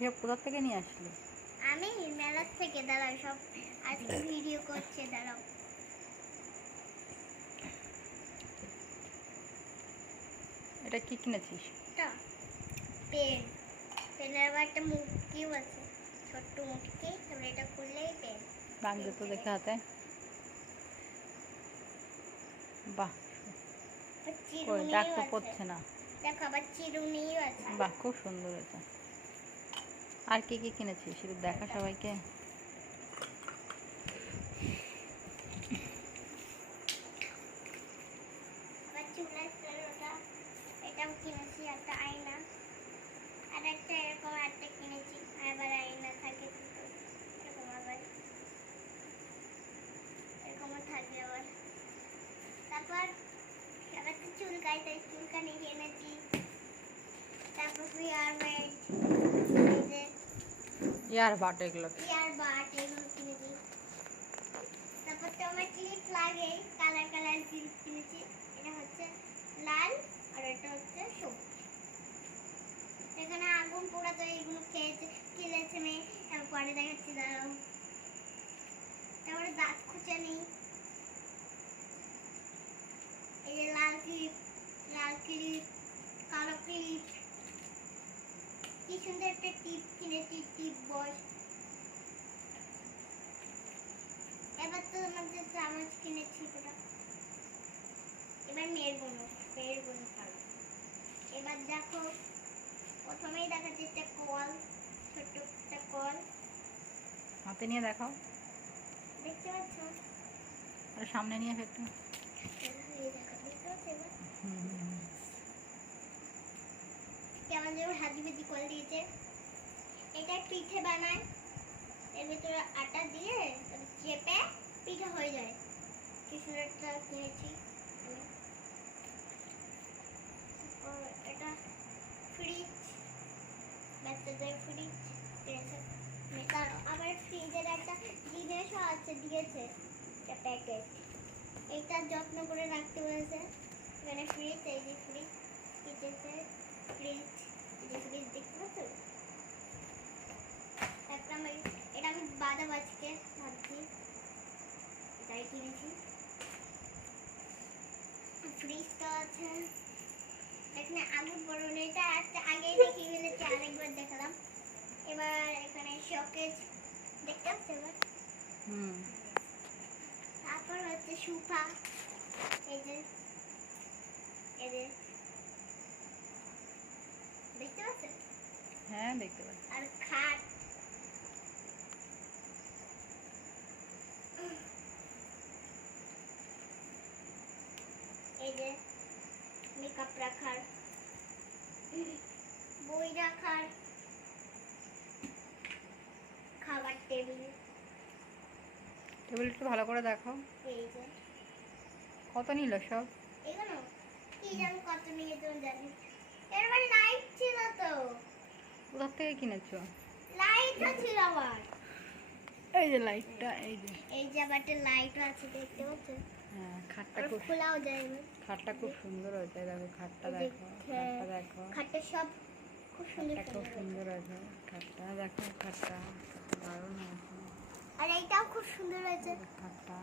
এসব কোথা থেকে নিয়ে আসলি? আমি মেলার থেকে। দাঁড়াও, সব আজকে ভিডিও করছে, দাঁড়াও। এটা কি কিনেছিস? পেন। পেনের আবার একটা মুটকিও আছে, ছোট্ট মুটকি। তারপরে এটা খুললেই পেন। ভাঙবে তো দেখে হাতে। বাহ, কই দাগ তো পড়ছে না। দেখো, আবার চিরুনিও আছে। বাহ, খুব সুন্দর এটা। আর কি কি কিনেছিস সেটা দেখা সবাইকে। আবার চুলের তেলটা, এটাও কিনেছি। একটা আয়না, আর একটা এরকম একটা কিনেছি। আবার আয়না থাকে দুটো, এরকম আবার এরকমও থাকে আবার। তারপর আবার তো চুলকাই, তাই চুলকানি কিনেছি। তারপর ইয়ারবাড, এই যে ইয়ারবাড, এগুলো ইয়ারবাড এগুলো কিনেছি। তারপর তো আমার ক্লিপ লাগে, কালার কালার ক্লিপ কিনেছি। এটা হচ্ছে লাল আর এটা হচ্ছে সবুজ। এখানে আগুন পোড়া, তো এইগুলো খেয়েছে, খেলেছে মেয়ে। পরে দেখাচ্ছি, দাঁড়াও। তারপরে দাঁত খুঁচানি, এই যে লাল ক্লিপ, লাল ক্লিপ, কালো ক্লিপ। কি সুন্দর একটা টিপ কিনেছি, টিপ বস। এবার তো আমাদের চামচ কিনেছি ওটা। এবার মেয়ের বোন খাবে। এবার দেখো, প্রথমেই দেখাচ্ছি একটা কল, ছোট্ট একটা কল। হাতে নিয়ে দেখাও। দেখতে পাচ্ছ? আর সামনে নিয়ে একটু। দেখতে পাচ্ছ এবার? কেমন যেমন হাজি ভেজি কল দিয়েছে। এটা পিঠে বানায়, এর ভিতরে আটা দিয়ে চেপে পিঠে হয়ে যায়। কি সুন্দর একটা কিনেছি আমি। এটা ফ্রিজ, বাচ্চাদের ফ্রিজ কিনেছে। আবার ফ্রিজের একটা জিনিসও আছে, দিয়েছে একটা প্যাকেট। এটা যত্ন করে রাখতে বলেছে। এখানে ফ্রিজ, এই যে ফ্রিজ, কিচেতে ফ্রিজ, এই যে ফ্রিজ দেখতে পাচ্ছ? একটা এটা আমি বাদাম আজকে ভাবছি, এটাই কিনেছি। ফ্রিজটা আছে, এখানে আগুন বড়, এটা একটা আগেই দেখিয়ে ফেলেছি, আরেকবার দেখালাম। এবার এখানে শোকেজ দেখতে পাচ্ছ এবার? তারপর হচ্ছে সোফা, এই যে দেখতে পাচ্ছ? হ্যাঁ, দেখতে পাচ্ছি। আর খাট, এই যে মেকআপ রাখার, বই রাখার, খাবার টেবিল। টেবিল একটু ভালো করে দেখাও। এই যে কত নিল সব? এগুলো কি জানি কত নিয়ে, তুমি জানি। এবার লাইট ছিল তো। কোথা থেকে কিনেছো? লাইটও ছিল আবার। এই যে লাইটটা, এই যে আবার একটা লাইটও আছে, দেখতে পাচ্ছ? হ্যাঁ, আর খোলাও যায়। খাটটা খুব সুন্দর হয়েছে। দেখো খাটটা, দেখো খাটটা, দেখো খাটটা সব খুব সুন্দর খুব সুন্দর হয়েছে। খাটটা দেখো, খাটটা দারুণ হয়েছে। আর এইটাও খুব সুন্দর হয়েছে খাটটা।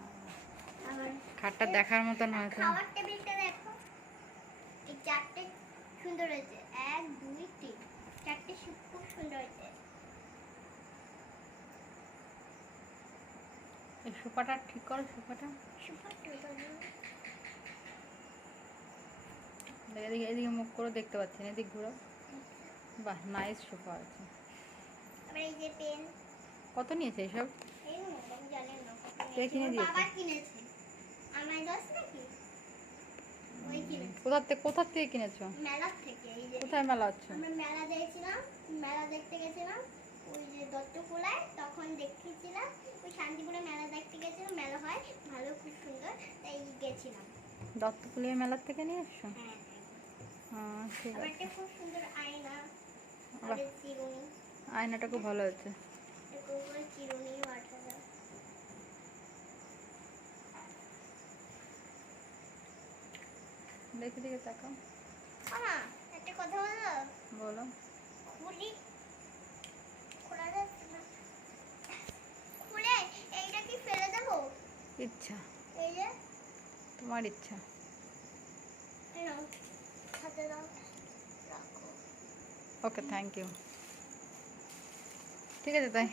আবার খাটটা দেখার মতন হয়েছে। খাবার টেবিলটা দেখো, এই চারটে সুন্দর হয়েছে। 1 2 3 চারটে খুব সুন্দর হয়েছে। এই সোফাটা ঠিক করো, সোফাটা। এদিকে মুখ করে দেখতে পাচ্ছি না, এদিক ঘুরো। বাহ, নাইস সোফা আছে। আবার এই যে পেন। কত নিয়েছে এসব? আমি জানি না কে কিনে দিয়েছে? বাবা কিনেছে। আমার দোষ নাকি? ওই কিনেছে। কোথা থেকে কিনেছো? মেলা থেকে। এই যে কোথায় মেলা হচ্ছে? আমরা মেলা দেখছিলাম, মেলা দেখতে গেছিলাম। ওই যে দত্তকুলায়, তখন দেখেছিলাম। ওই শান্তিপুরে মেলা দেখতে গেছিলাম, মেলা হয় ভালো, খুব সুন্দর, তাই গেছিলাম। দত্তকুলিয়া মেলার থেকে নিয়ে এসছো? হ্যাঁ, ঠিক আছে। একটা খুব সুন্দর আয়না, আর চিরুনি। আয়নাটা খুব ভালো হয়েছে। চিরুনিও আঠা। দেখে দেখে তাকাও। একটা কথা বলো। বলো। খুলি, ইচ্ছা, এই যে তোমার ইচ্ছা। এই নাও, হাতে দাও, রাখো। ওকে, থ্যাংক ইউ। ঠিক আছে তাই।